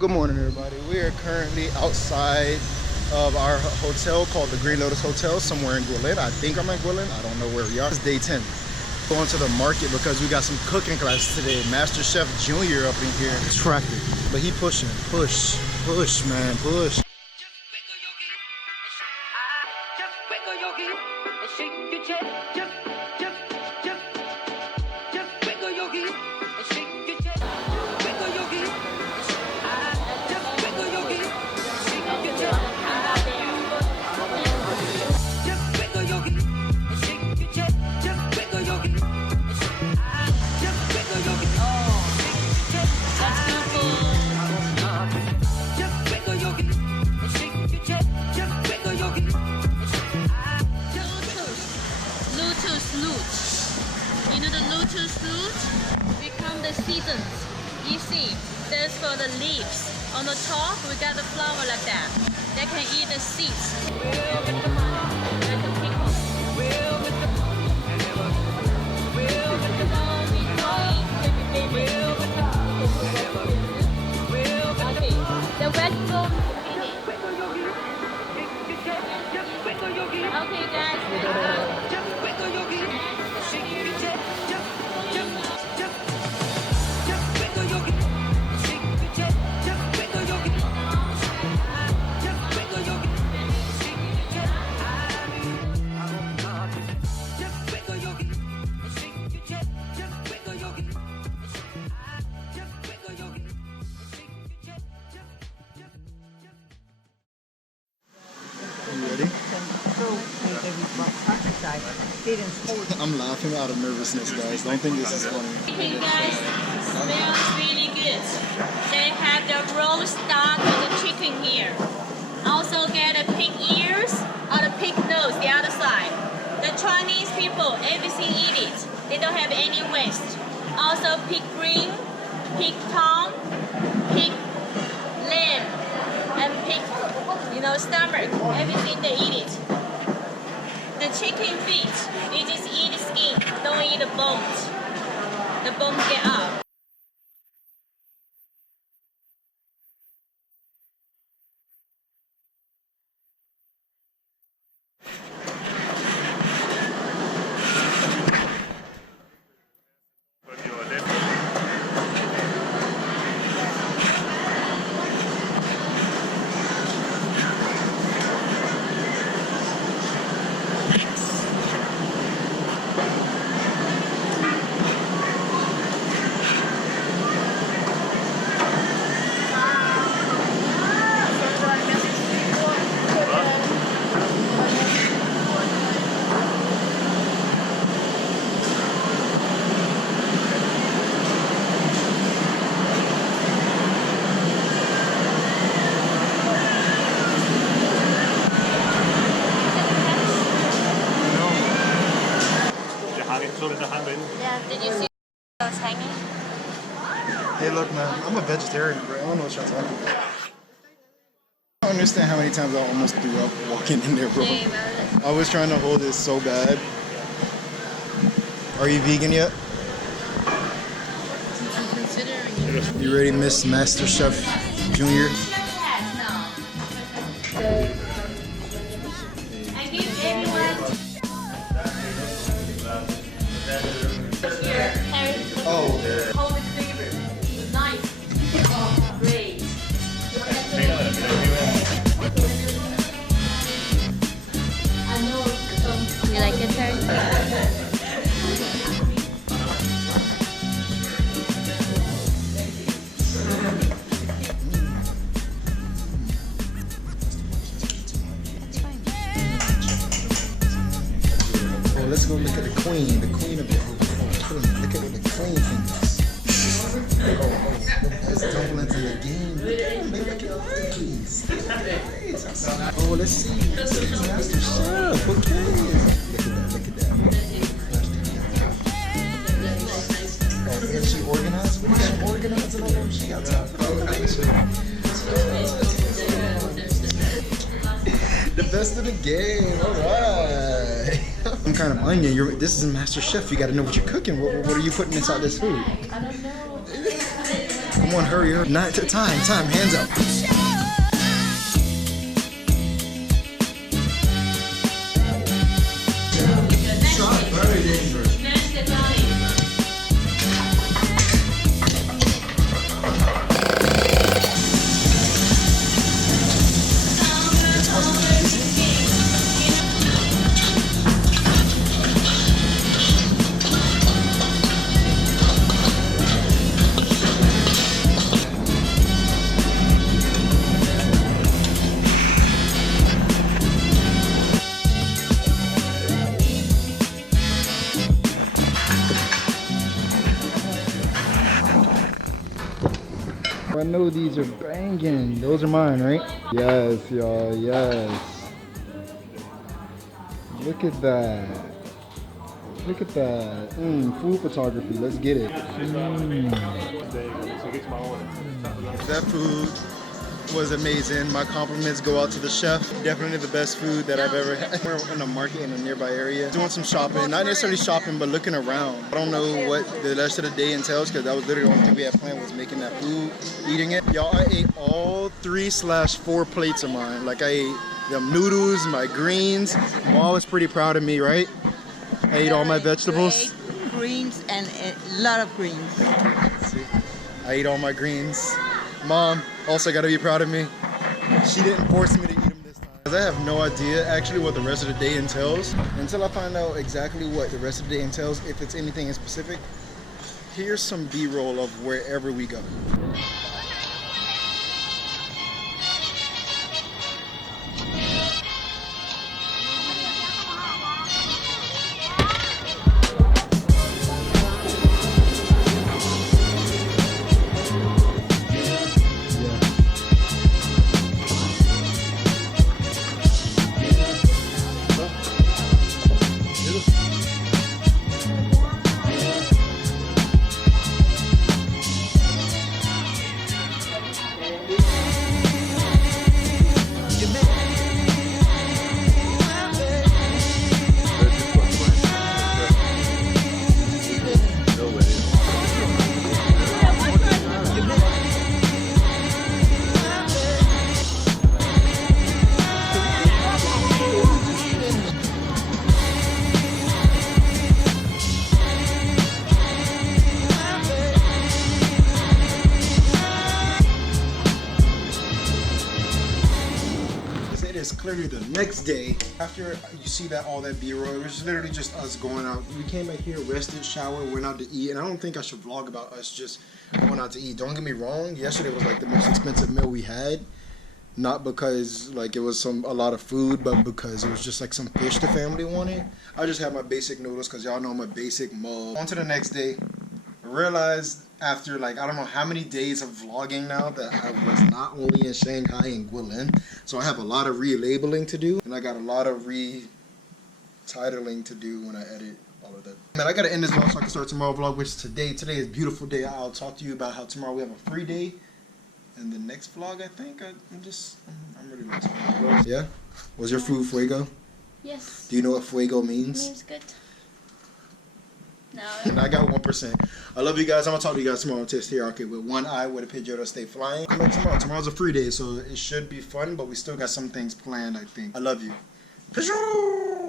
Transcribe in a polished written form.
Good morning, everybody. We are currently outside of our hotel called the Green Lotus Hotel, somewhere in Guilin. I think I'm in Guilin. I don't know where we are. It's day 10. Going to the market because we got some cooking class today. Master Chef Junior up in here. Traffic, but he pushing. Push, man, push. Seasons. You see, there's for the leaves. On the top, we got the flower like that. They can eat the seeds. Okay, the vegetable. Okay, guys. I'm laughing out of nervousness, guys. Don't think this is funny. Okay, guys, smells really good. They have the roast duck and the chicken here. Also get the pig ears or the pig nose the other side. The Chinese people, everything eat it. They don't have any waste. Also pig brain, pig tongue, pig lamb, and pig, stomach. Everything they eat it. The chicken feet, they just eat the skin, don't eat the bones. The bones get up. Yeah, did you see those hanging? Hey, look, man, I'm a vegetarian, bro. I don't know what y'all talking about. I don't understand how many times I almost threw up walking in there, bro. I was trying to hold it so bad. Are you vegan yet? I'm considering it. You ready, Miss Master Chef Junior? I give everyone Oh. COVID fever. Nice. Great. You like it, Terry? Let's go look at the queen of the queen. Look at what the queen thinks. Let's tumble into the game. Look at the cookies. Oh, let's see. Master Chef. Okay. Look at that. Oh, is she organized? What is she organizing all over? She got time for the best of the game. All right. Some kind of onion. This is a Master Chef. You got to know what you're cooking. What are you putting inside this food? I don't know. Come on, hurry up. Not to time, hands up. Very dangerous. I know these are banging. Those are mine, right? Yes, y'all, yes. Look at that. Look at that. Food photography. Let's get it. That food was amazing. My compliments go out to the chef. Definitely the best food that I've ever had. We're in a market in a nearby area doing some shopping. Not necessarily shopping, but looking around. I don't know what the rest of the day entails because that was literally the only thing we had planned was making that food, eating it. Y'all, I ate all 3/4 plates of mine. Like I ate them noodles, my greens. Mom was pretty proud of me, right? I ate all my vegetables. Greens and a lot of greens. See, I ate all my greens. Mom also got to be proud of me. She didn't force me to eat them this time. Because I have no idea actually what the rest of the day entails. Until I find out exactly what the rest of the day entails, if it's anything in specific, here's some B-roll of wherever we go. It's clearly the next day. After you see that all that B-roll, it was literally just us going out. We came back here, rested, showered, went out to eat, and I don't think I should vlog about us just going out to eat. Don't get me wrong, yesterday was like the most expensive meal we had. Not because like it was a lot of food, but because it was just like some fish the family wanted. I just had my basic noodles because y'all know I'm a basic mug. On to the next day. I realized after like I don't know how many days of vlogging now that I was not only in Shanghai and Guilin, so I have a lot of relabeling to do, and I got a lot of retitling to do when I edit all of that. Man, I gotta end this vlog so I can start tomorrow vlog, which is today. Today is a beautiful day. I'll talk to you about how tomorrow we have a free day, and the next vlog I think I'm really lost. Yeah, was your food fuego? Yes. Do you know what fuego means? Means good. No. And I got 1%. I love you guys. I'm gonna talk to you guys tomorrow. Terryaki with one eye with a Pidgeotto stay flying. Come back tomorrow. Tomorrow's a free day, so it should be fun, but we still got some things planned, I think. I love you. Pidgeotto!